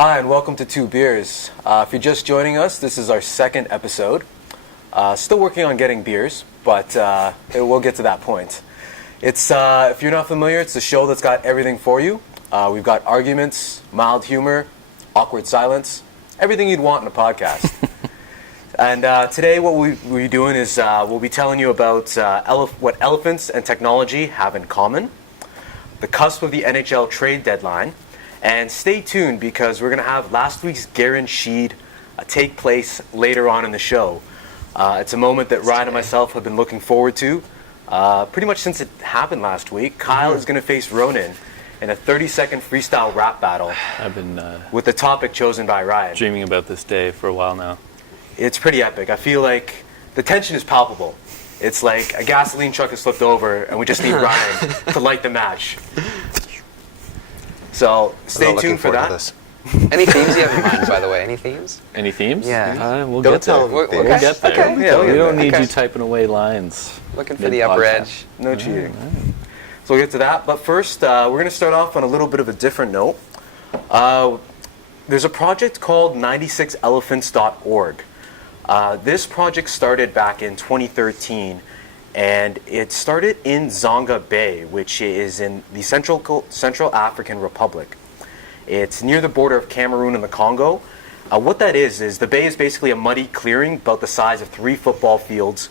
Hi, and welcome to Two Beers. If you're just joining us, this is our second episode. Still working on getting beers, but we'll get to that point. It's if you're not familiar, it's a show that's got everything for you. We've got arguments, mild humor, awkward silence, everything you'd want in a podcast. And today what we'll be doing is we'll be telling you about what elephants and technology have in common, the cusp of the NHL Trade deadline, and stay tuned because we're going to have last week's guaranteed take place later on in the show. It's a moment that Ryan and myself have been looking forward to pretty much since it happened last week. Kyle is going to face Ronan in a 30-second freestyle rap battle. I've been with the topic chosen by Ryan. Dreaming about this day for a while now. It's pretty epic. I feel like the tension is palpable. It's like a gasoline truck has flipped over and we just need Ryan to light the match. So stay tuned for that. Any themes you have in mind, by the way? Any themes? Any themes? Yeah. We'll Don't get tell there. them. We'll get there. Okay. Yeah, we don't need Okay. you typing away lines. Looking for the upper edge. No cheating. So we'll get to that. But first, we're going to start off on a little bit of a different note. There's a project called 96elephants.org. This project started back in 2013, and it started in Zonga Bay, which is in the Central African Republic. It's near the border of Cameroon and the Congo. What that is the bay is basically a muddy clearing about the size of 3 football fields,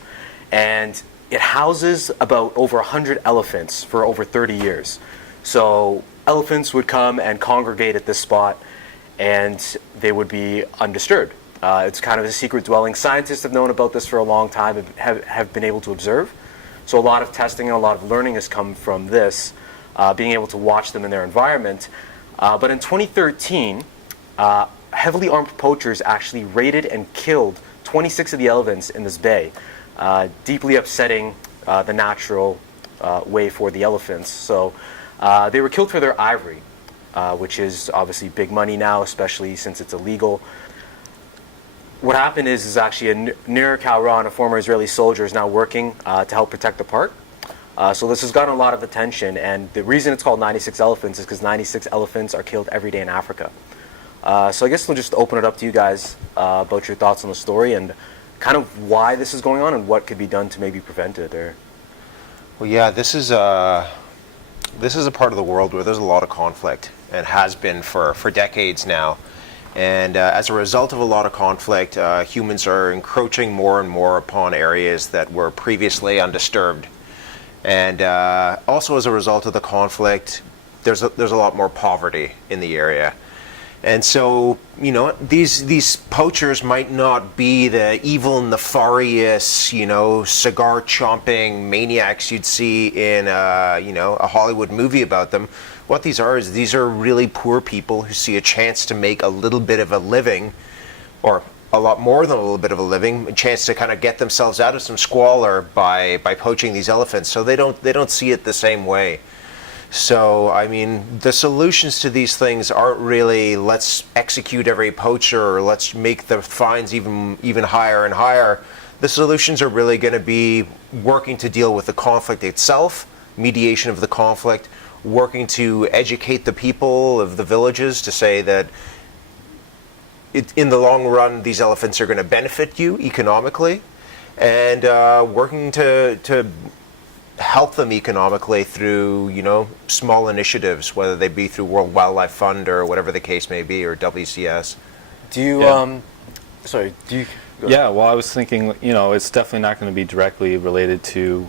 and it houses about over 100 elephants for over 30 years. So elephants would come and congregate at this spot, and they would be undisturbed. It's kind of a secret dwelling. Scientists have known about this for a long time and have been able to observe. So a lot of testing and a lot of learning has come from this, being able to watch them in their environment. But in 2013, heavily armed poachers actually raided and killed 26 of the elephants in this bay, deeply upsetting the natural way for the elephants. So they were killed for their ivory, which is obviously big money now, especially since it's illegal. What happened is actually Nir Kalran, a former Israeli soldier, is now working to help protect the park. So this has gotten a lot of attention, and the reason it's called 96 elephants is because 96 elephants are killed every day in Africa. So I guess we'll just open it up to you guys about your thoughts on the story and kind of why this is going on and what could be done to maybe prevent it. Well, yeah, this is a part of the world where there's a lot of conflict, and has been for decades now. And as a result of a lot of conflict, humans are encroaching more and more upon areas that were previously undisturbed. And also as a result of the conflict, there's a lot more poverty in the area. And so, you know, these poachers might not be the evil, nefarious, cigar chomping maniacs you'd see in a Hollywood movie about them. What these are really poor people who see a chance to make a little bit of a living, or a lot more than a little bit of a living, a chance to kind of get themselves out of some squalor by poaching these elephants. So they don't see it the same way. So, I mean, the solutions to these things aren't really let's execute every poacher or let's make the fines even higher and higher. The solutions are really going to be working to deal with the conflict itself, mediation of the conflict, working to educate the people of the villages to say that in the long run these elephants are going to benefit you economically, and working to help them economically through small initiatives, whether they be through World Wildlife Fund or whatever the case may be, or WCS. Do you Yeah, well, I was thinking, it's definitely not going to be directly related to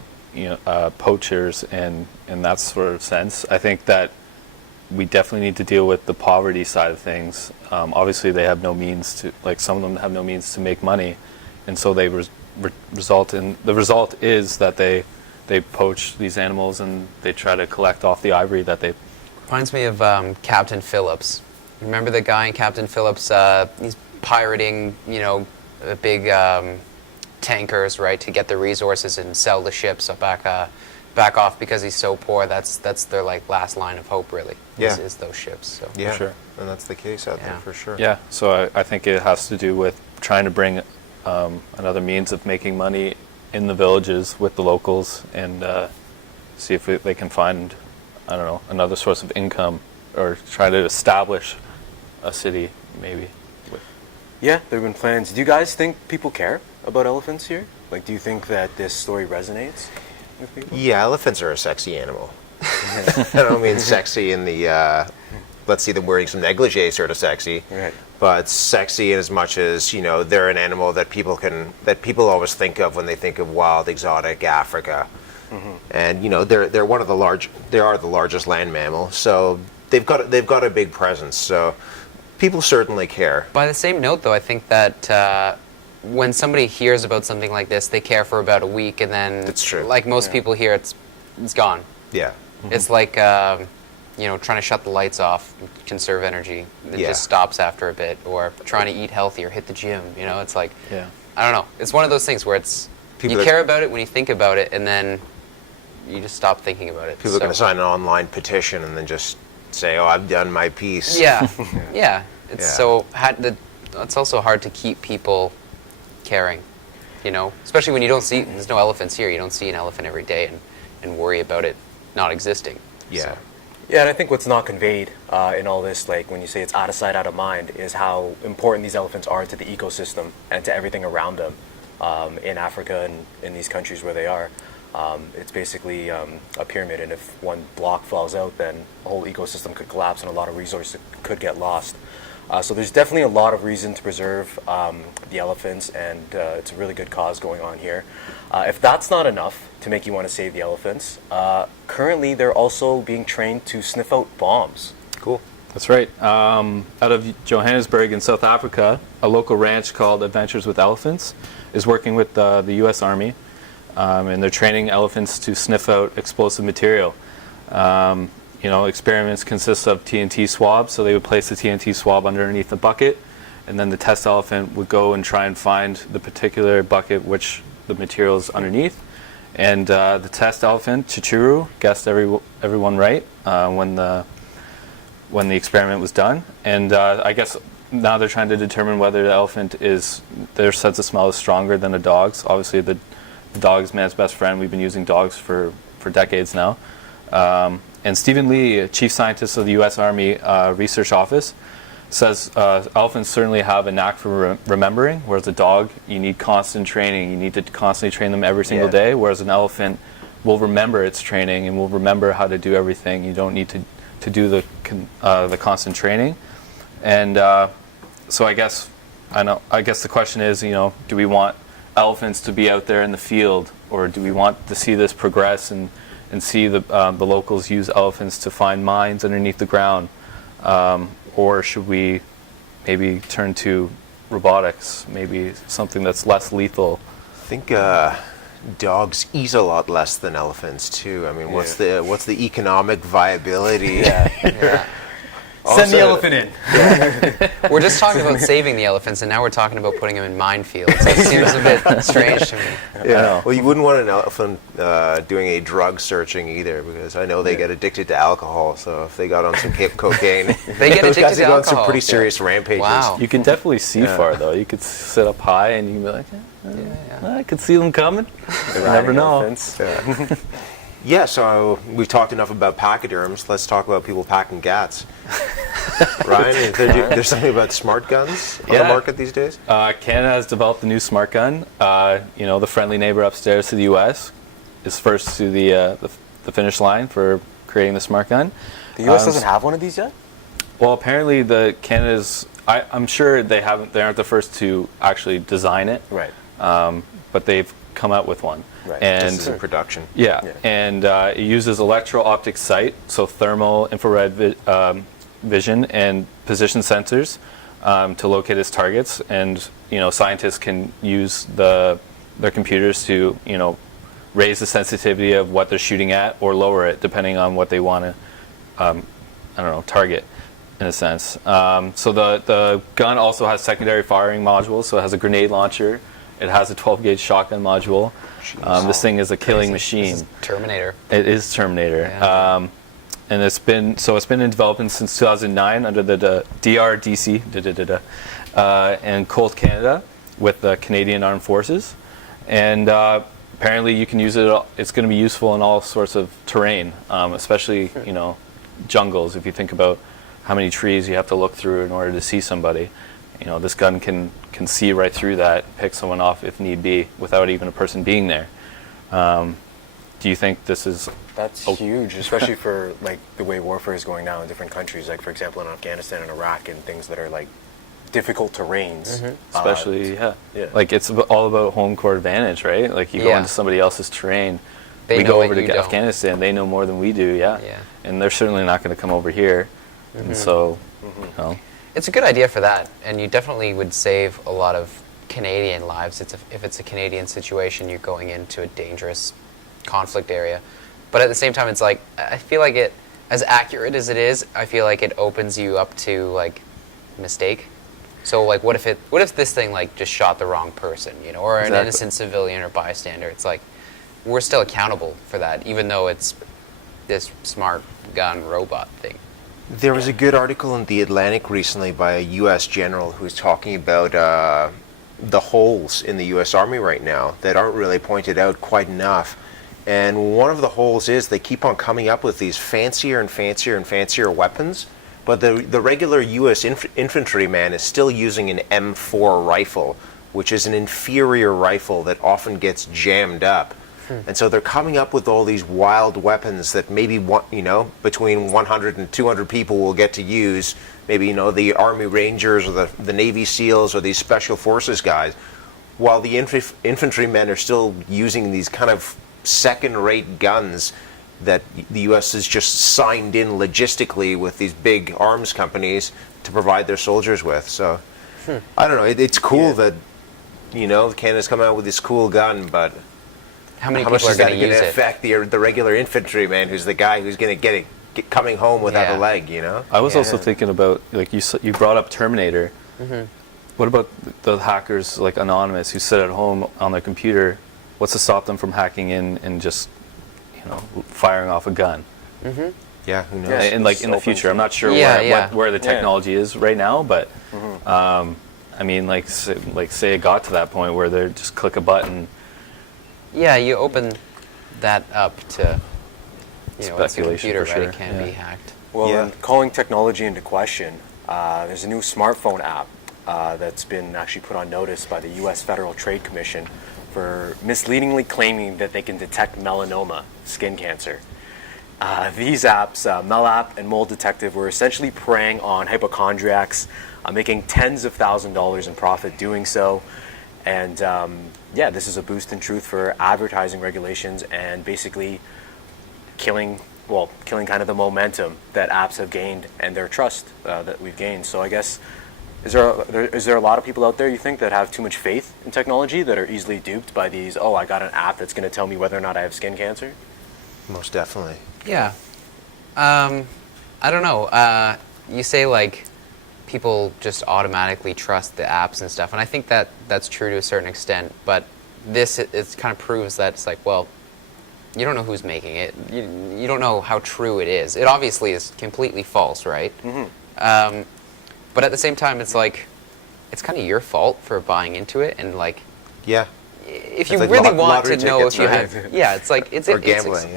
poachers and in that sort of sense. I think that we definitely need to deal with the poverty side of things. Obviously, they have no means to, some of them have no means to make money, and so they result is that they poach these animals and they try to collect off the ivory that they. Reminds me of Captain Phillips. Remember the guy in Captain Phillips? He's pirating, big tankers, right, to get the resources and sell the ships back off because he's so poor. That's their last line of hope, really. Yeah. Is those ships. So. Yeah, for sure. And that's the case out there for sure. Yeah, so I think it has to do with trying to bring another means of making money in the villages with the locals and see if they can find, another source of income, or try to establish a city, maybe. Yeah, there have been plans. Do you guys think people care about elephants here? Like, do you think that this story resonates with people? Yeah, elephants are a sexy animal. I don't mean sexy in the let's see them wearing some negligee sort of sexy, Right. but sexy in as much as, you know, they're an animal that people always think of when they think of wild, exotic Africa. And you know, they are the largest land mammal, so they've got a big presence. So people certainly care. By the same note, though, I think that when somebody hears about something like this, they care for about a week, and then, That's true. like most people here, it's gone. Yeah. It's like trying to shut the lights off, conserve energy. It Yeah. just stops after a bit, or trying to eat healthy or hit the gym. You know, it's like, Yeah. I don't know. It's one of those things where it's People you are- care about it when you think about it, and then you just stop thinking about it. People are going to sign an online petition and then just say, "Oh, I've done my piece." Yeah, yeah. It's Yeah. it's also hard to keep people caring, you know, especially when you don't see. There's no elephants here. You don't see an elephant every day and worry about it not existing. Yeah. So, Yeah, and I think what's not conveyed in all this, like when you say it's out of sight, out of mind, is how important these elephants are to the ecosystem and to everything around them in Africa and in these countries where they are. It's basically a pyramid, and if one block falls out, then the whole ecosystem could collapse and a lot of resources could get lost. So there's definitely a lot of reason to preserve the elephants, and it's a really good cause going on here. If that's not enough to make you want to save the elephants, currently they're also being trained to sniff out bombs. Cool. That's right. Out of Johannesburg in South Africa, a local ranch called Adventures with Elephants is working with the U.S. Army, and they're training elephants to sniff out explosive material. Experiments consist of TNT swabs, so they would place the TNT swab underneath the bucket, and then the test elephant would go and try and find the particular bucket which the material is underneath. And the test elephant, Chichuru, guessed everyone right when the experiment was done. And I guess now they're trying to determine whether the elephant their sense of smell is stronger than a dog's. Obviously, the dog is man's best friend. We've been using dogs for decades now. And Stephen Lee, chief scientist of the U.S. Army Research Office, says elephants certainly have a knack for remembering, whereas a dog, you need constant training. You need to constantly train them every single day, whereas an elephant will remember its training and will remember how to do everything. You don't need to do the constant training. And so I guess the question is, do we want elephants to be out there in the field, or do we want to see this progress and see the locals use elephants to find mines underneath the ground? Or should we maybe turn to robotics, maybe something that's less lethal? I think dogs eat a lot less than elephants too. I mean, what's the economic viability? Send the elephant in. we're just talking about saving the elephants, and now we're talking about putting them in minefields. It seems a bit strange to me. Yeah. Well, you wouldn't want an elephant doing a drug searching either, because I know they get addicted to alcohol. So if they got on some cocaine, They get those addicted guys to go on alcohol. some pretty serious rampages. Wow. You can definitely see far, though. You could sit up high and you can be like, I could see them coming. You never know. Elephants. Yeah, so we've talked enough about pachyderms. Let's talk about people packing gats. Ryan, there's something about smart guns on the market these days? Canada has developed a new smart gun. The friendly neighbor upstairs to the U.S. is first to the finish line for creating the smart gun. The U.S. doesn't have one of these yet? Well, apparently Canada's. I'm sure they aren't the first to actually design it. Right. But they've come out with one. Right. And This is in production. And it uses electro-optic sight, so thermal, infrared vision, and position sensors to locate its targets. And scientists can use their computers to raise the sensitivity of what they're shooting at or lower it depending on what they want to target, in a sense. So the gun also has secondary firing modules, so it has a grenade launcher. It has a 12-gauge shotgun module. This thing is a killing machine. This is Terminator. It is Terminator. Yeah. And it's been in development since 2009 under the DRDC and Colt Canada with the Canadian Armed Forces. And apparently you can use it. It's going to be useful in all sorts of terrain, especially jungles. If you think about how many trees you have to look through in order to see somebody. You know, this gun can see right through that, pick someone off if need be, without even a person being there. Do you think this is... That's huge, especially for like the way warfare is going now in different countries, like for example in Afghanistan and Iraq, and things that are like difficult terrains. Especially, yeah. Like it's all about home court advantage, right? Like you go into somebody else's terrain. They we know go what over to you don't. Afghanistan, they know more than we do, yeah. And they're certainly not going to come over here. And so, you know. It's a good idea for that, and you definitely would save a lot of Canadian lives. If it's a Canadian situation, you're going into a dangerous conflict area. But at the same time, it's like, I feel like it, as accurate as it is, I feel like it opens you up to like mistake. So like, what if this thing like just shot the wrong person, you know, or an innocent civilian or bystander? It's like, we're still accountable for that, even though it's this smart gun robot thing. There was a good article in The Atlantic recently by a U.S. general who's talking about the holes in the U.S. Army right now that aren't really pointed out quite enough. And one of the holes is they keep on coming up with these fancier and fancier and fancier weapons, but the regular U.S. infantryman is still using an M4 rifle, which is an inferior rifle that often gets jammed up. And so they're coming up with all these wild weapons that maybe, between 100 and 200 people will get to use. Maybe, the Army Rangers or the Navy SEALs or these Special Forces guys, while the infantrymen are still using these kind of second-rate guns that the U.S. has just signed in logistically with these big arms companies to provide their soldiers with. So, I don't know. It's cool that, Canada's coming out with this cool gun, but... How many How people much are is that going to going use to it? affect the regular infantryman who's the guy who's going to get coming home without a leg, I was also thinking about, like, you brought up Terminator. What about the hackers, like Anonymous, who sit at home on their computer? What's to stop them from hacking in and just, firing off a gun? Yeah, who knows? And like in the future, I'm not sure where the technology is right now, but I mean, like say it got to that point where they just click a button. Yeah, you open that up to, it's a Speculation computer, for right? sure. It can be hacked. Well, in calling technology into question, there's a new smartphone app that's been actually put on notice by the U.S. Federal Trade Commission for misleadingly claiming that they can detect melanoma, skin cancer. These apps, MelApp and Mole Detective, were essentially preying on hypochondriacs, making tens of thousands of dollars in profit doing so. And this is a boost in truth for advertising regulations and basically killing kind of the momentum that apps have gained and their trust that we've gained. So I guess, is there a lot of people out there, you think, that have too much faith in technology, that are easily duped by these, I got an app that's going to tell me whether or not I have skin cancer? Most definitely. Yeah. I don't know. You say, like, people just automatically trust the apps and stuff, and I think that that's true to a certain extent, but this it kind of proves that it's like, well, you don't know who's making it. You don't know how true it is. It obviously is completely false, right? But at the same time, it's like, it's kind of your fault for buying into it, and like, if you like really want to lottery know tickets, if you right? have, it's like it's Or gambling,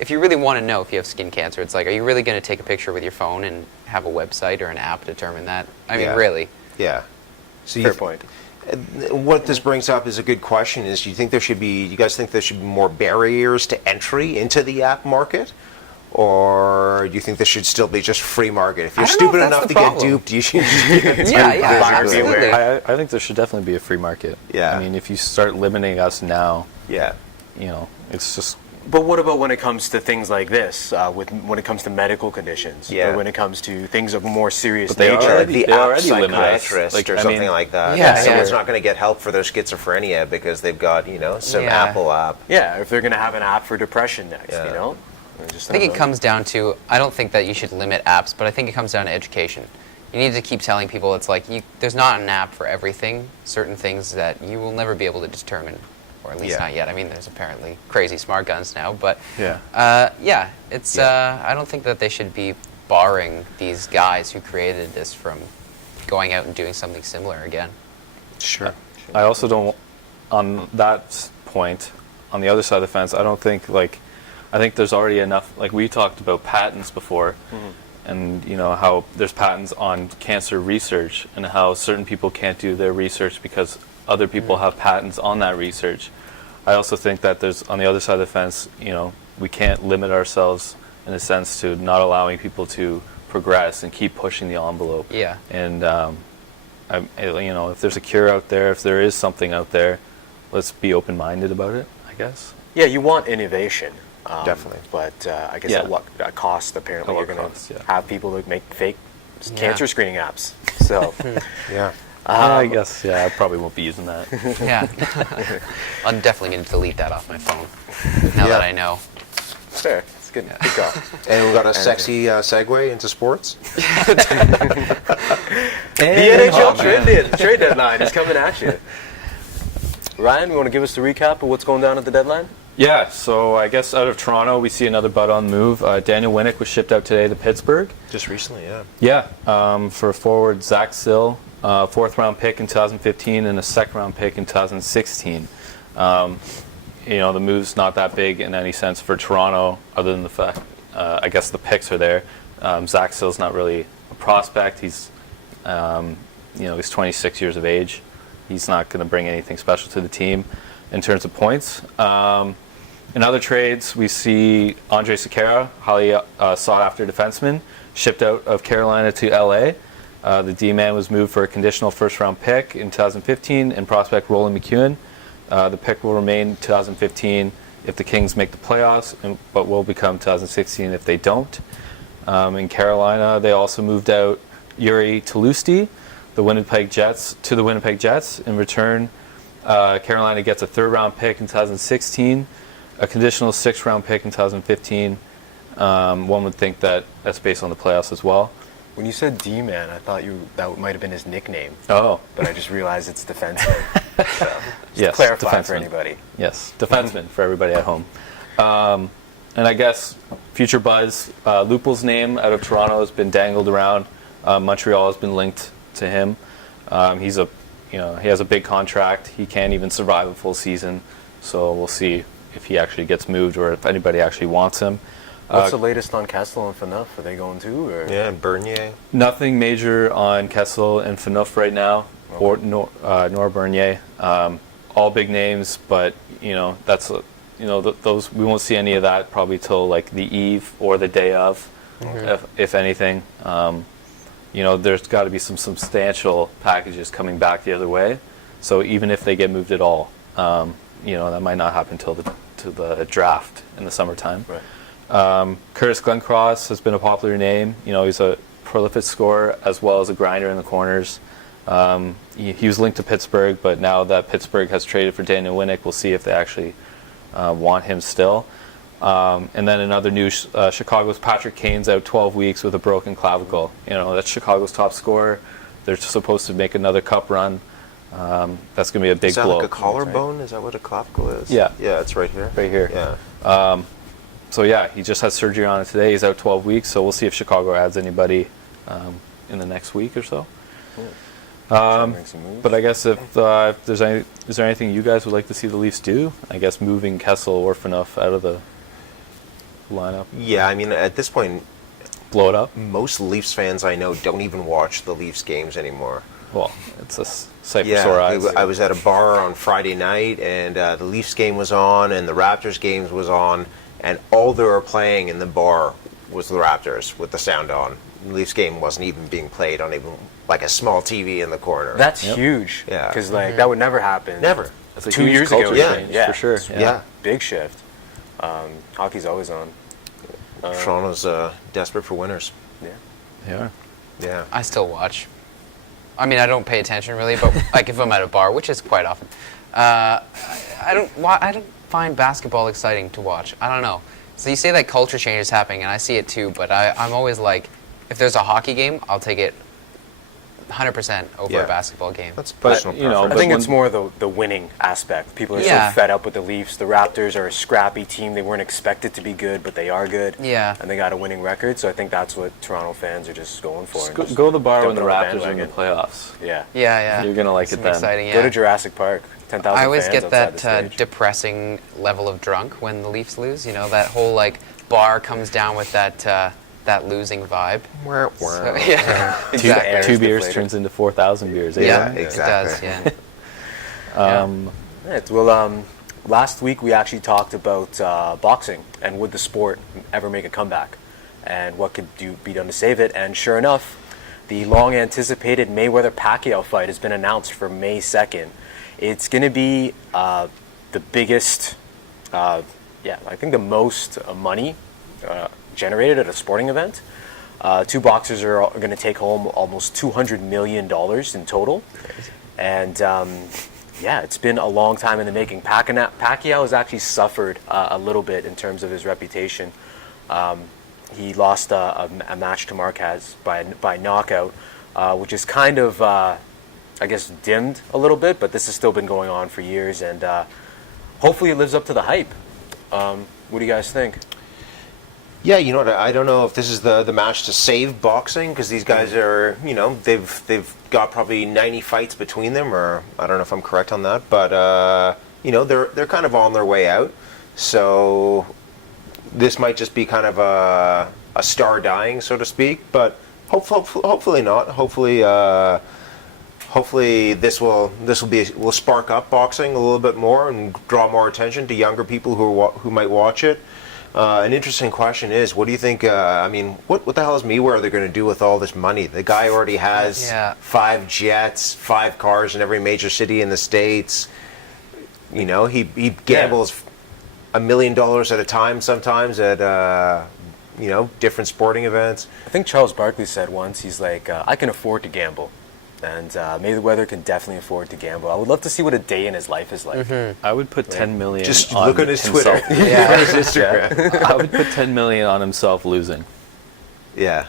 if you really want to know if you have skin cancer, it's like, are you really going to take a picture with your phone and have a website or an app determine that? I mean, really? Yeah. So Fair point. What this brings up is a good question. Is you guys think there should be more barriers to entry into the app market? Or do you think this should still be just free market? If you're stupid enough to get duped, you should just absolutely. I think there should definitely be a free market. Yeah. I mean, if you start limiting us now, it's just... But what about when it comes to things like this, when it comes to medical conditions, or when it comes to things of a more serious nature? The app psychiatrist or something like that. Yeah, someone's not going to get help for their schizophrenia because they've got, some Apple app. Yeah, if they're going to have an app for depression next, I think it comes down to, I don't think that you should limit apps, but I think it comes down to education. You need to keep telling people, it's like, there's not an app for everything, certain things that you will never be able to determine. Or at least not yet. I mean, there's apparently crazy smart guns now, but I don't think that they should be barring these guys who created this from going out and doing something similar again. Sure. I also don't, on that point, on the other side of the fence, I don't think, I think there's already enough, like we talked about patents before, and how there's patents on cancer research, and how certain people can't do their research because other people have patents on that research. I also think that there's, on the other side of the fence, we can't limit ourselves in a sense to not allowing people to progress and keep pushing the envelope. Yeah. And if there's a cure out there, if there is something out there, let's be open-minded about it, I guess. Yeah, you want innovation. Definitely. But I guess Yeah. at what cost, apparently, At you're what going cost, to yeah. have people that make fake Yeah. cancer screening apps. So, Yeah. I guess, I probably won't be using that. Yeah. I'm definitely going to delete that off my phone now that I know. fair. It's good. Good call. And we got a sexy segue into sports. The NHL trade deadline is coming at you. Ryan, you want to give us the recap of what's going down at the deadline? Yeah, so I guess out of Toronto, we see another butt on the move. Daniel Winnick was shipped out today to Pittsburgh. Just recently, yeah. Yeah, for forward Zach Sill, 4th-round pick in 2015 and a 2nd-round pick in 2016. The move's not that big in any sense for Toronto, other than the fact, I guess the picks are there. Zach Sill's not really a prospect. He's 26 years of age. He's not going to bring anything special to the team in terms of points. In other trades, we see Andre Sekera, highly sought-after defenseman, shipped out of Carolina to L.A. The D-man was moved for a conditional first-round pick in 2015 and prospect Roland McEwen. The pick will remain 2015 if the Kings make the playoffs, but will become 2016 if they don't. In Carolina, they also moved out Yuri Talusti, the Winnipeg Jets, to the Winnipeg Jets. In return, Carolina gets a 3rd-round pick in 2016, a conditional 6th-round pick in 2015. One would think that that's based on the playoffs as well. When you said D-man, I thought that might have been his nickname. Oh. But I just realized it's defenseman. So, just Yes, to clarify defenseman. for anybody. Yes, defenseman for everybody at home. And I guess future buzz, Lupul's name out of Toronto has been dangled around. Montreal has been linked to him. He has a big contract. He can't even survive a full season. So we'll see if he actually gets moved or if anybody actually wants him. What's the latest on Kessel and Phaneuf? Are they going too? Or? Yeah, and Bernier. Nothing major on Kessel and Phaneuf right now, or nor Bernier. All big names, but that's those we won't see any of that probably till like the eve or the day of, if anything. There's got to be some substantial packages coming back the other way. So even if they get moved at all, that might not happen till the draft in the summertime. Right. Curtis Glencross has been a popular name. He's a prolific scorer as well as a grinder in the corners. He was linked to Pittsburgh, but now that Pittsburgh has traded for Daniel Winnick, we'll see if they actually want him still. And then in other news, Chicago's Patrick Kane's out 12 weeks with a broken clavicle. That's Chicago's top scorer. They're supposed to make another cup run. That's going to be a big Is that blow. like a collarbone? Is that what a clavicle is? Yeah. Yeah, it's right here. Right here. Yeah. So yeah, he just had surgery on it today. He's out 12 weeks, so we'll see if Chicago adds anybody in the next week or so. But I guess if there's is there anything you guys would like to see the Leafs do? I guess moving Kessel or Phaneuf out of the lineup. Yeah, I mean, at this point, Blow it up. most Leafs fans I know don't even watch the Leafs games anymore. Well, it's a sight for Yeah, sore eyes. I was at a bar on Friday night, and the Leafs game was on, and the Raptors games was on, and all they were playing in the bar was the Raptors with the sound on. The Leafs game wasn't even being played on even like a small TV in the corner. That's huge. Yeah. Because that would never happen. Never. That's a 2 huge years ago. culture yeah, change, yeah, for sure. Yeah. Big shift. Hockey's always on. Toronto's desperate for winners. Yeah. Yeah. Yeah. I still watch. I mean, I don't pay attention really, but like if I'm at a bar, which is quite often, I don't find basketball exciting to watch. I don't know. So you say that culture change is happening, and I see it too. But I'm always like, if there's a hockey game, I'll take it 100% over a basketball game. That's personal preference. I think it's more the winning aspect. People are so fed up with the Leafs. The Raptors are a scrappy team. They weren't expected to be good, but they are good. Yeah. And they got a winning record, so I think that's what Toronto fans are just going for. Just go to the bar when the jumping on Raptors are in the bandwagon. playoffs. Yeah. Yeah. You're gonna like Some it then. Exciting, yeah. Go to Jurassic Park. 10,000 I always fans get outside that the stage. depressing level of drunk when the Leafs lose. That whole like bar comes down with that that losing vibe. Wah, So, wah. yeah, Two, exactly. two beers deflated. turns into 4,000 beers. Yeah, exactly. It does. Yeah. Right, well, last week we actually talked about boxing and would the sport ever make a comeback and what could be done to save it. And sure enough, the long-anticipated Mayweather-Pacquiao fight has been announced for May 2nd. It's going to be the biggest, I think the most money generated at a sporting event. Two boxers are going to take home almost $200 million in total. Crazy. And it's been a long time in the making. Pacquiao has actually suffered a little bit in terms of his reputation. He lost a match to Marquez by knockout, which is kind of, dimmed a little bit, but this has still been going on for years, and hopefully it lives up to the hype. What do you guys think? Yeah, you know what? I don't know if this is the match to save boxing, because these guys are, they've got probably 90 fights between them, or I don't know if I'm correct on that, but they're kind of on their way out. So this might just be kind of a star dying, so to speak. But hopefully not. Hopefully this will spark up boxing a little bit more and draw more attention to younger people who might watch it. An interesting question is, what do you think? What the hell is Mayweather going to do with all this money? The guy already has 5 jets, 5 cars in every major city in the States. He gambles $1 million at a time sometimes at different sporting events. I think Charles Barkley said once, he's like, I can afford to gamble. And Mayweather can definitely afford to gamble. I would love to see what a day in his life is like. I would put 10 million Just on look at his himself. Twitter. Yeah. Look at his Instagram. I would put 10 million on himself losing. Yeah.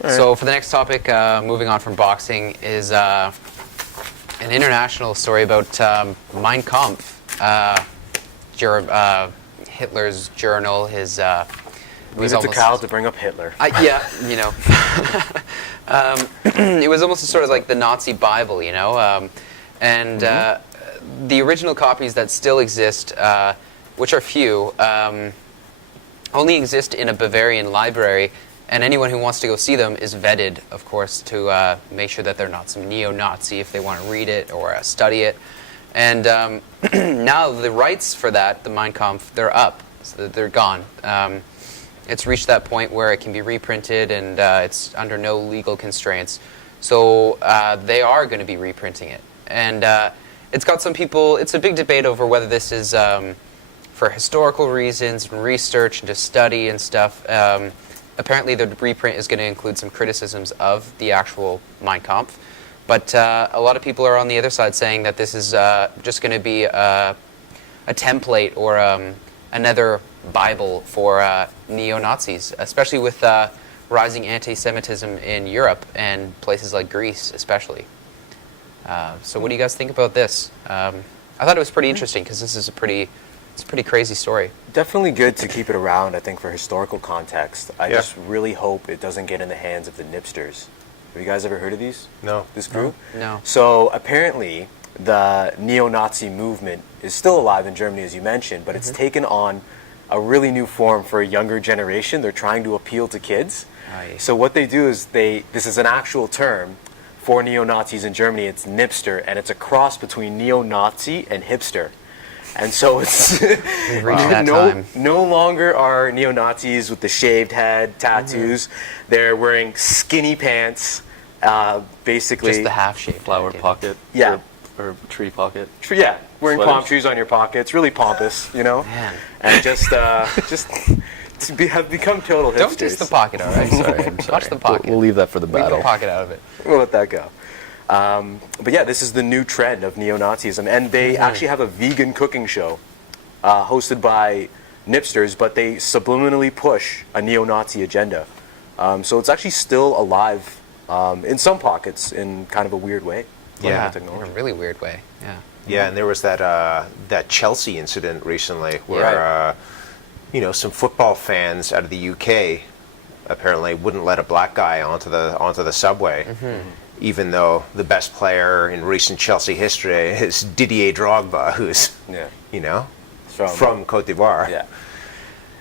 So for the next topic, moving on from boxing, is an international story about Mein Kampf, Hitler's journal. His Leave it to Kyle to bring up Hitler. It was almost sort of like the Nazi Bible, and the original copies that still exist, which are few, only exist in a Bavarian library, and anyone who wants to go see them is vetted, of course, to make sure that they're not some neo-Nazi if they want to read it or study it. And now the rights for that, the Mein Kampf, they're up, so they're gone. It's reached that point where it can be reprinted, and it's under no legal constraints. So they are going to be reprinting it. And it's got some people, it's a big debate over whether this is for historical reasons and research and just study and stuff. Apparently the reprint is going to include some criticisms of the actual Mein Kampf. But a lot of people are on the other side saying that this is just going to be a template or another Bible for neo-Nazis, especially with rising anti-Semitism in Europe and places like Greece especially. So what do you guys think about this? I thought it was pretty interesting because this is a pretty crazy story. Definitely good to keep it around, I think, for historical context. I just really hope it doesn't get in the hands of the Nipsters. Have you guys ever heard of these? No. This group? No. So apparently the neo-Nazi movement is still alive in Germany, as you mentioned, but it's taken on a really new form for a younger generation. They're trying to appeal to kids. Aye. So what they do is this is an actual term for neo-Nazis in Germany. It's Nipster, and it's a cross between neo-Nazi and hipster. And so it's We've reached that time. no longer are neo-Nazis with the shaved head, tattoos. They're wearing skinny pants, basically. Just the half-shaped Flower idea. pocket. Yeah. Or tree pocket. Wearing Sweaters. palm trees on your pockets. Really pompous, Man. And just have become total hipsters. Don't diss the pocket, all right? Sorry, I'm Watch sorry. the pocket. We'll leave that for the Leave battle. the pocket out of it. We'll let that go. But yeah, this is the new trend of neo-Nazism. And they actually have a vegan cooking show hosted by Nipsters, but they subliminally push a neo-Nazi agenda. So it's actually still alive in some pockets in kind of a weird way. Yeah, in Technology. a really weird way. Yeah. Yeah, and there was that Chelsea incident recently where some football fans out of the UK apparently wouldn't let a black guy onto the subway, even though the best player in recent Chelsea history is Didier Drogba, who's from Côte d'Ivoire. Yeah.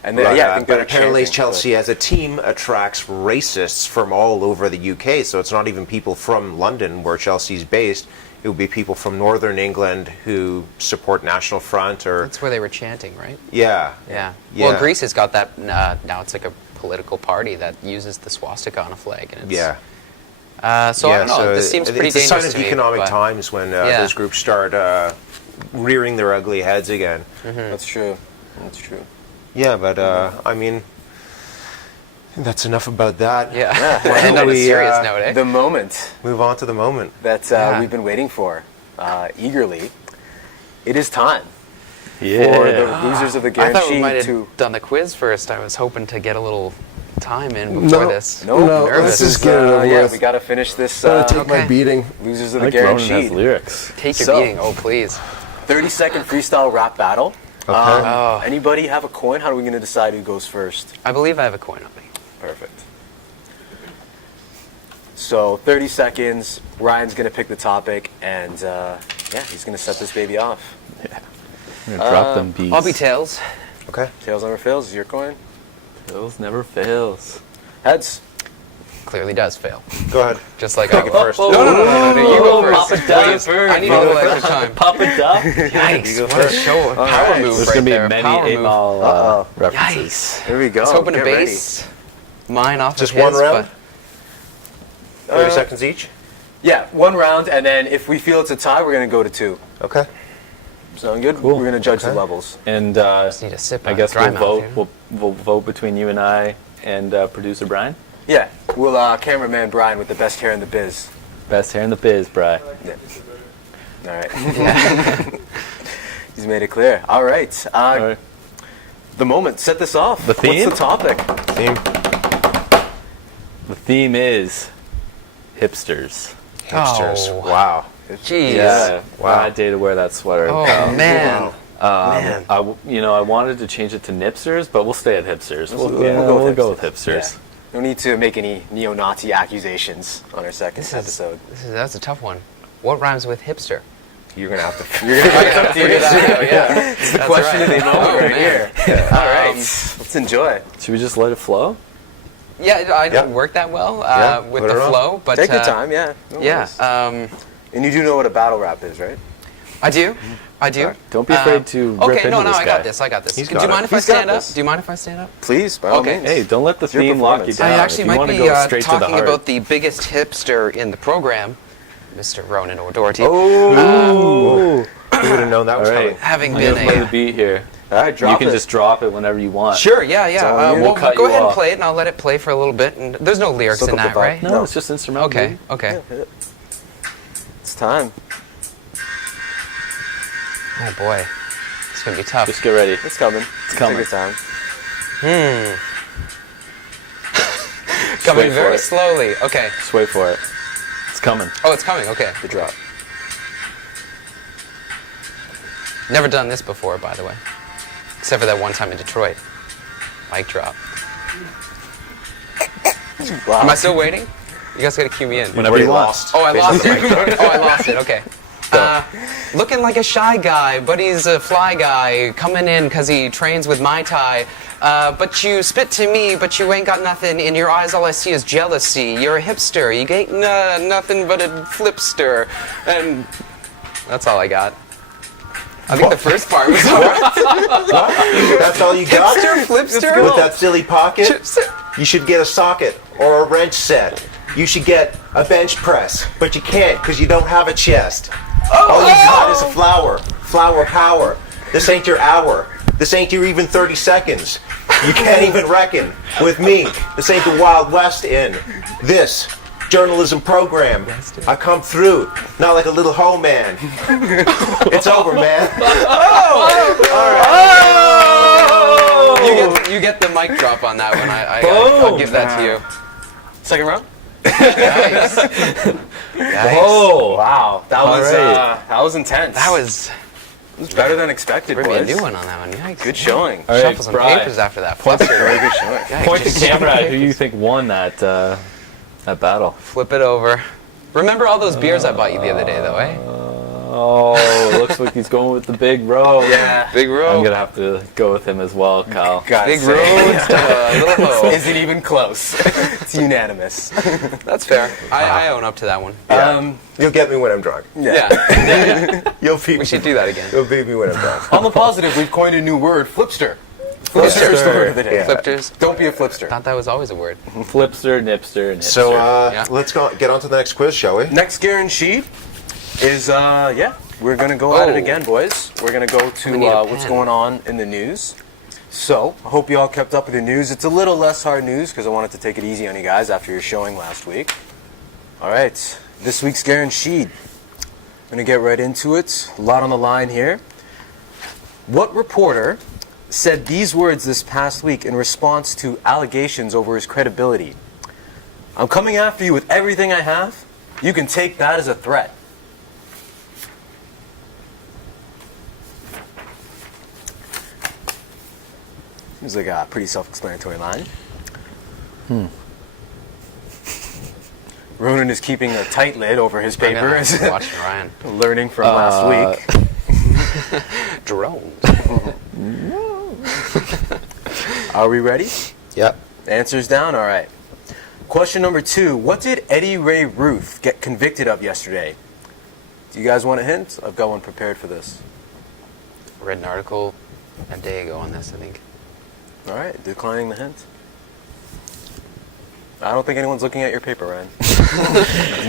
And But, I think but they're apparently chanting, Chelsea as a team attracts racists from all over the UK, so it's not even people from London where Chelsea's based. It would be people from Northern England who support National Front or... That's where they were chanting, right? Yeah. Yeah. Yeah. Well, Greece has got that, now it's like a political party that uses the swastika on a flag. And it's, Yeah. So I don't know, this seems pretty it's a dangerous sign to of me, economic but- times when Yeah. those groups start rearing their ugly heads again. That's true. That's true. Yeah, but I mean, that's enough about that. Yeah. Why don't On a we, serious note, eh? The moment move on to the moment? that Yeah. we've been waiting for eagerly. It is time Yeah. for the losers of the I thought we might guarantee have to. done the quiz first. I was hoping to get a little time in before this. No, No, nervous. let's just get it over yeah, with. we got to finish this. Gotta take my okay. beating. Losers of I the think Ronan has guaranteed. lyrics. Take your So- beating. Oh, please. 30-second freestyle rap battle. Oh. Anybody have a coin? How are we going to decide who goes first? I believe I have a coin on me. Perfect. So 30 seconds. Ryan's going to pick the topic, and he's going to set this baby off. I'm gonna drop them beats. I'll be tails. Okay. Tails never fails. Is your coin? Tails never fails. Heads. Clearly does fail. Go ahead. Just like Take it first. No, you go first. Papa Duck. I need a little extra time. Papa Duck. Yikes! What a show! A power move There's right gonna be there. many Power 8 move. Mile references. Yikes! Here we go. I was hoping to Get ready. base mine off Just of his, one round? but 30 seconds each? Yeah, one round, and then if we feel it's a tie, we're going to go to 2. Okay. Sound good? Cool. We're going to judge the Okay. levels. And just need a sip. I on guess dry we'll mouth vote. here. We'll vote between you and I and producer Brian. Yeah, we'll cameraman Brian with the best hair in the biz. Best hair in the biz, Brian. Yeah. All right. He's made it clear. All right. All right. The moment. Set this off. The theme? What's the topic? Theme? The theme is hipsters. Hipsters. Oh. Wow. Jeez. Yeah. Wow. I day to wear that sweater. Oh man. Man. I wanted to change it to Nipsters, but we'll stay at hipsters. We'll go with hipsters. Yeah. No need to make any neo-Nazi accusations on our second This episode. that's a tough one. What rhymes with hipster? You're going to have to... Figure that out. Yeah. It's the question of the moment Oh, right man. here. All right. Let's enjoy. Should we just let it flow? Yeah, I didn't work that well with put the it on. flow, but Take your time, yeah. No Yeah. worries. And you do know what a battle rap is, right? I do. I do. Don't be afraid to rip Okay, into no, this I guy. got this. I got this. He's Do got you it. mind if I He's got stand up? this. Do you mind if I stand up? Please, by all Okay. means. Hey, don't let the your theme lock you performance. down. I actually If you might want to be go straight to the talking heart. about the biggest hipster in the program, Mr. Ronan O'Doherty. Oh! You would have known that was All right. coming. Having I'm been gonna play the a... beat here. All right, drop You can it. just drop it whenever you want. Sure, yeah, yeah. all you. Well, We'll cut go you ahead and off. play it, and I'll let it play for a little bit. And there's no lyrics Soak in up the that, vibe. right? No, No. it's just instrumental. Okay, dude. okay. It's time. Oh boy, it's gonna be tough. Just get ready. It's coming. It's coming. Take your time. Coming wait for very it. slowly. Okay. Just wait for it. It's coming. Oh, it's coming. Okay. The drop. Never done this before, by the way. Except for that one time in Detroit. Mic drop. Wow. Am I still waiting? You guys gotta cue me in. Whenever you want. Lost. Oh, I lost it. Oh, I lost it. Okay. Looking like a shy guy, but he's a fly guy. Coming in because he trains with Mai Tai. But you spit to me, but you ain't got nothing. In your eyes, all I see is jealousy. You're a hipster. You ain't nothing but a flipster. And that's all I got. I think the first part was alright. That's all you got? Hipster, flipster. With that silly pocket? Hipster. You should get a socket or a wrench set. You should get a bench press, but you can't because you don't have a chest. All you got is a flower. Flower power. This ain't your hour. This ain't your even 30 seconds. You can't even reckon with me. This ain't the Wild West in this journalism program. I come through, not like a little hoe man. It's over, man. You get the mic drop on that one. I'll give that to you. Second round? Nice. Oh, Wow. That was intense. That was It was better than expected, maybe a boys. new one on that one. Yikes. Good showing. All right, Shuffle some Brian. papers after that. Very good showing. Yikes, Point the just camera at shuffle who you papers. think won that battle. Flip it over. Remember all those beers I bought you the other day, though, eh? Oh, looks like he's going with the big road. Yeah. Big I'm road. gonna have to go with him as well, Kyle. Gotta Big say, roads to a little hole. isn't even close. It's unanimous. That's fair. I own up to that one. You'll get me when I'm drunk. Yeah. You'll beat We should do that again. You'll beat me when I'm drunk. On the positive, we've coined a new word, flipster. Flipster is the word of the day. Yeah. Flipsters. Don't be a flipster. Thought that was always a word. Flipster, nipster, and hipster. So Yeah. let's get on to the next quiz, shall we? Next guarantee is, we're going to go at it Oh. again, boys. We're going to go to We need a what's pen. going on in the news. So, I hope you all kept up with the news. It's a little less hard news because I wanted to take it easy on you guys after your showing last week. All right, this week's guaranteed. I'm going to get right into it. A lot on the line here. What reporter said these words this past week in response to allegations over his credibility? I'm coming after you with everything I have. You can take that as a threat. Seems like a pretty self-explanatory line. Ronan is keeping a tight lid over his I'm paper, gonna watch Ryan. learning from last week. Drones. Are we ready? Yep. Answers down? All right. Question number 2. What did Eddie Ray Ruth get convicted of yesterday? Do you guys want a hint? I've got one prepared for this. Read an article a day ago on this, I think. All right, declining the hint. I don't think anyone's looking at your paper, Ryan.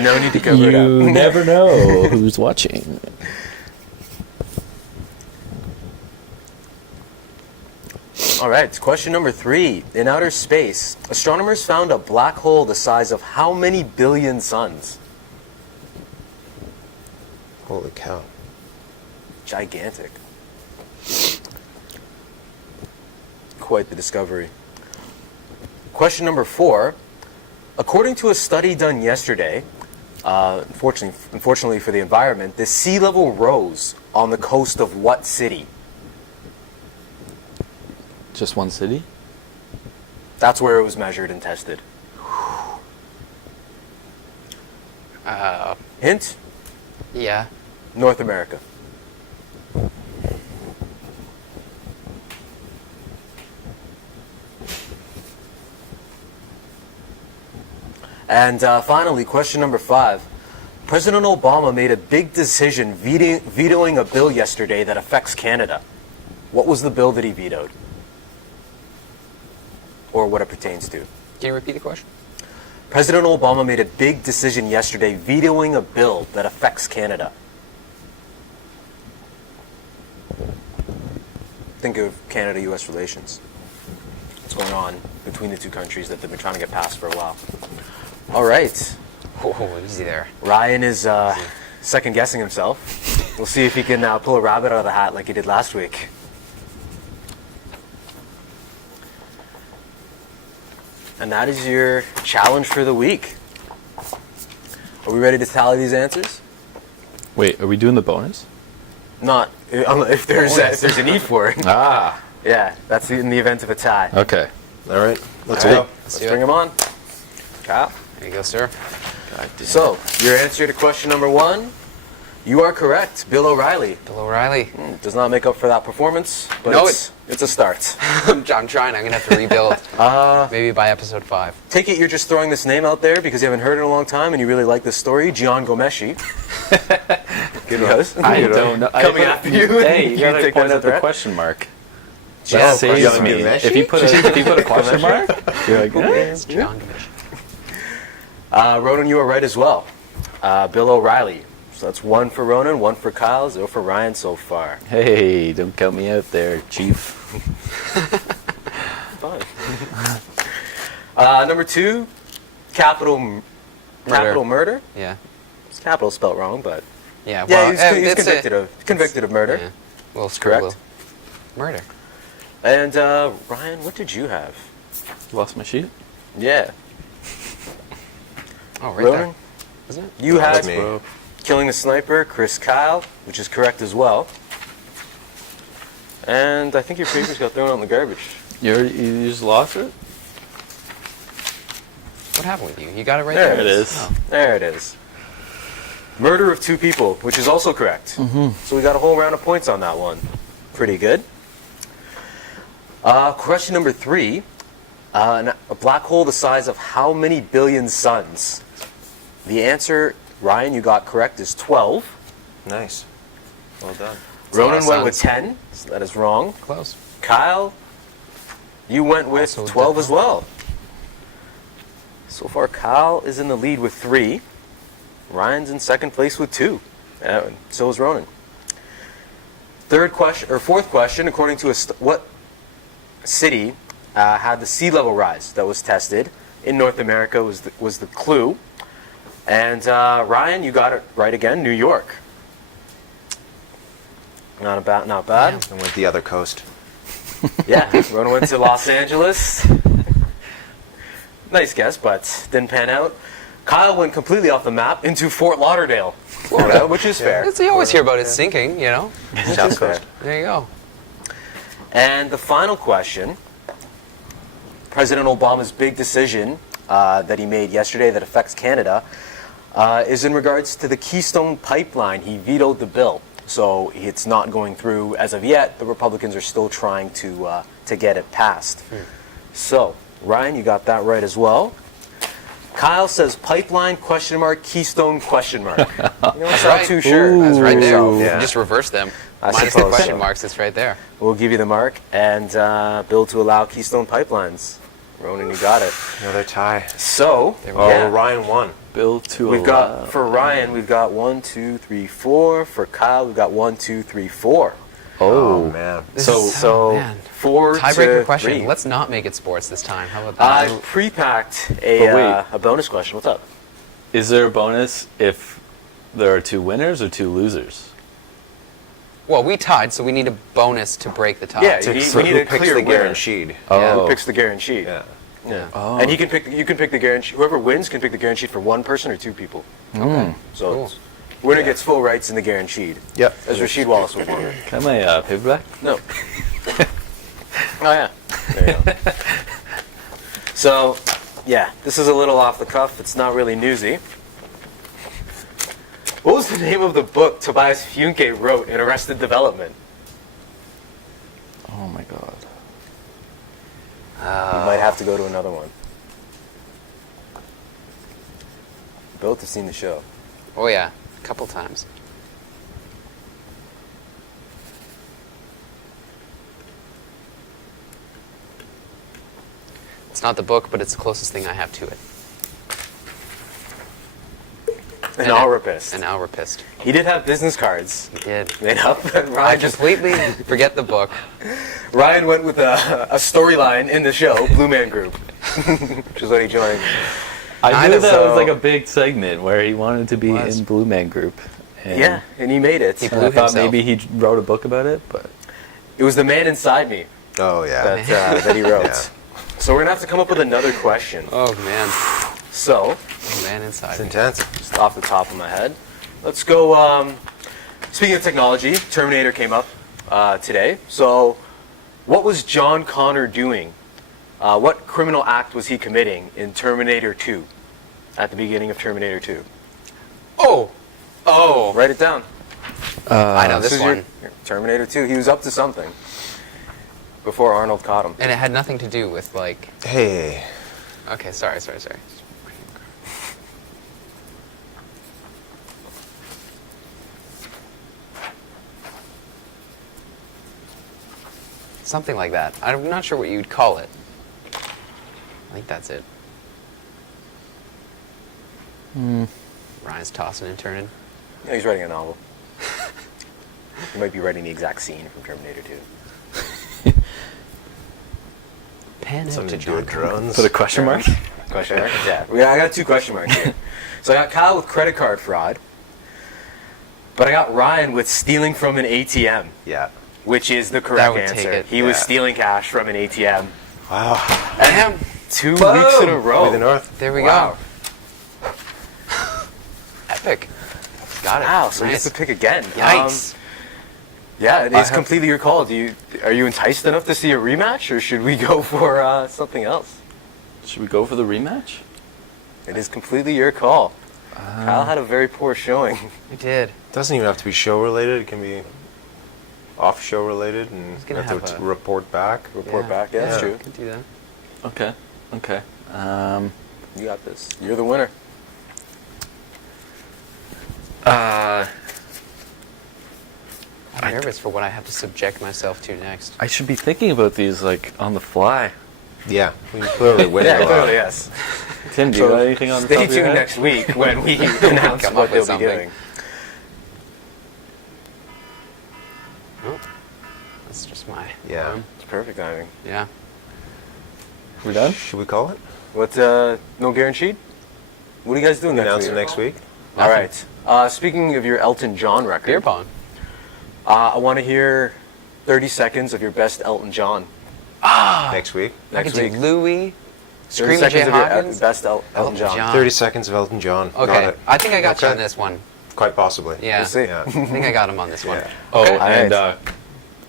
No need to cover it You up. never know who's watching. All right, question number 3. In outer space, astronomers found a black hole the size of how many billion suns? Holy cow. Gigantic. Quite the discovery. Question number 4. According to a study done yesterday, unfortunately for the environment, the sea level rose on the coast of what city? Just one city? That's where it was measured and tested. Hint? Yeah. North America. And finally, question number 5. President Obama made a big decision vetoing a bill yesterday that affects Canada. What was the bill that he vetoed? Or what it pertains to? Can you repeat the question? President Obama made a big decision yesterday vetoing a bill that affects Canada. Think of Canada-U.S. relations. What's going on between the two countries that they've been trying to get passed for a while. All right. Oh, easy there. Ryan is second-guessing himself. We'll see if he can pull a rabbit out of the hat like he did last week. And that is your challenge for the week. Are we ready to tally these answers? Wait, are we doing the bonus? Not if there's a need for it. Ah, Yeah, that's in the event of a tie. okay. All right. Let's All go. right, let's bring him on. Kyle. There you go, sir. So, your answer to question number 1, you are correct. Bill O'Reilly. Bill O'Reilly. Does not make up for that performance, but No, it's a start. I'm trying. I'm going to have to rebuild. Maybe by episode 5. Take it you're just throwing this name out there because you haven't heard it in a long time and you really like this story. Gian Gomeshi. Because I don't know. Coming after you. Hey, you gotta take that point as a out the threat? question mark. Yeah, That saves Gian me. Gomeshi? If you put a question mark, you're like, eh. John Gamish. Ronan, you are right as well. Bill O'Reilly. So that's 1 for Ronan, 1 for Kyle, 0 for Ryan so far. Hey, don't count me out there, Chief. Fine. Number 2, capital murder. Yeah. It's capital spelled wrong, but Yeah, yeah, well, he's it's convicted of murder. Yeah. Well, Correct. Murder. And Ryan, what did you have? Lost my sheet. Yeah, Oh, right Ronan, there. Isn't it? you had me. killing a sniper, Chris Kyle, which is correct as well. And I think your papers got thrown out in the garbage. You just lost it? What happened with you? You got it right There there. it is. Oh. There it is. Murder of 2 people, which is also correct. So we got a whole round of points on that one. Pretty good. Question number 3. A black hole the size of how many billion suns? The answer, Ryan, you got correct, is 12. Nice. Well done. Ronan went with 10, so that is wrong. Close. Kyle, you went with Also 12 as different. well. So far, Kyle is in the lead with 3. Ryan's in second place with 2. So is Ronan. Fourth question, according to what city had the sea level rise that was tested in North America was the clue. And Ryan, you got it right again, New York. Not bad. And with the other coast. Yeah, Ronan went to Los Angeles. Nice guess, but didn't pan out. Kyle went completely off the map into Fort Lauderdale, Florida, which is fair. You always hear about it sinking, you know? South coast. There you go. And the final question, President Obama's big decision that he made yesterday that affects Canada is in regards to the Keystone Pipeline. He vetoed the bill, so it's not going through as of yet. The Republicans are still trying to get it passed. So, Ryan, you got that right as well. Kyle says pipeline, Keystone, You know, it's not too sure. That's right there. So, Yeah. You just reverse them. I Minus the suppose question so. marks, it's right there. We'll give you the mark. And bill to allow Keystone Pipelines. Ronan, you got it. Another tie. So, There we Oh, go. Ryan won. Bill to we've allow. got, for Ryan, we've got 1, 2, 3, 4. For Kyle, we've got 1, 2, 3, 4. Oh, man. This So, is- so man. 4 Tiebreaker to question. 3. Let's not make it sports this time. How about I that? pre-packed But wait. a bonus question. What's up? Is there a bonus if there are 2 winners or 2 losers? Well, we tied, so we need a bonus to break the tie. Yeah, So we need who a picks clear the winner. guaranteed? Yeah. Who picks the guaranteed? Yeah. Yeah. Oh. And you can pick the guarantee. Whoever wins can pick the guaranteed for 1 person or 2 people. Okay. So Cool. it's- winner gets full rights in the guaranteed. Yep. As Rasheed Wallace would want it. Can I have my paperback? No. Oh yeah. There you go. So, yeah, this is a little off the cuff. It's not really newsy. What was the name of the book Tobias Funke wrote in Arrested Development? Oh my god. You might have to go to another one. Both have seen the show. Oh, yeah. A couple times. It's not the book, but it's the closest thing I have to it. An Aurapist. An Aurapist. He did have business cards He did. made up. I Ryan, just, completely forget the book. Ryan went with a storyline in the show, Blue Man Group, which is what he joined. I Kind knew of, that so- was like a big segment where he wanted to be Was. in Blue Man Group. And Yeah, and he made it. He and I blew thought himself. maybe he wrote a book about it, but It was The Man Inside Me Oh, yeah. that he wrote. Yeah. So we're going to have to come up with another question. Oh, man. So, The man inside It's me. intense. just off the top of my head, let's go. Speaking of technology, Terminator came up today. So, what was John Connor doing? What criminal act was he committing in Terminator 2? At the beginning of Terminator 2. Oh! Oh! Write it down. I know this is one. your Terminator 2. He was up to something before Arnold caught him. And it had nothing to do with, like... Hey. Okay, sorry. Something like that. I'm not sure what you'd call it. I think that's it. Ryan's tossing and turning. Yeah, he's writing a novel. He might be writing the exact scene from Terminator 2. Pan out Something to to do with John Connor. drones. put a question mark. Question mark? Yeah. I got 2 question marks here. So I got Kyle with credit card fraud, but I got Ryan with stealing from an ATM, Yeah. which is the correct would take answer. it, He was yeah. stealing cash from an ATM. Wow. Damn! 2 weeks in a row. Way the North. There we Wow. go. Epic. Got it. Wow, so you Nice. have to pick again. Yikes. Yeah, it I is have- completely your call. Are you enticed enough to see a rematch, or should we go for something else? Should we go for the rematch? It is completely your call. Kyle had a very poor showing. We did. Doesn't even have to be show related. It can be off show related, and you gonna have to have a- report back. Report back. Yeah, that's true. Could do that. Okay. Okay. You got this. You're the winner. I'm nervous for what I have to subject myself to next. I should be thinking about these like on the fly. Yeah, we clearly win. Yeah, clearly, yes. Tim, do you got anything on the Stay top of your tuned head? next week when we announce Come what up they'll with be something. doing. Oh, that's just my Yeah. arm. It's perfect timing. Yeah. We're done? Should we call it? What? No guaranteed. What are you guys doing Announce next it week? next week. All right. Speaking of your Elton John record, Beer pong. I want to hear 30 seconds of your best Elton John. Next week. I Next could week. do Louis. 30 Screaming seconds Jay of your Hawkins. best Elton John. 30 seconds of Elton John. Got Okay. it. I think I got you Okay. on this one. Quite possibly. Yeah. We'll see. Yeah. I think I got him on this one. Yeah. Oh, Okay. and Alright.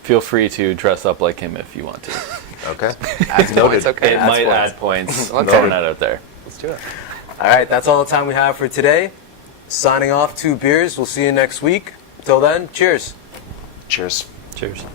feel free to dress up like him if you want to. Okay. Adds Noted. points, okay. It adds might points. add points. Okay. Throwing that out there. Let's do it. All right, that's all the time we have for today. Signing off, 2 beers. We'll see you next week. Till then, cheers. Cheers. Cheers.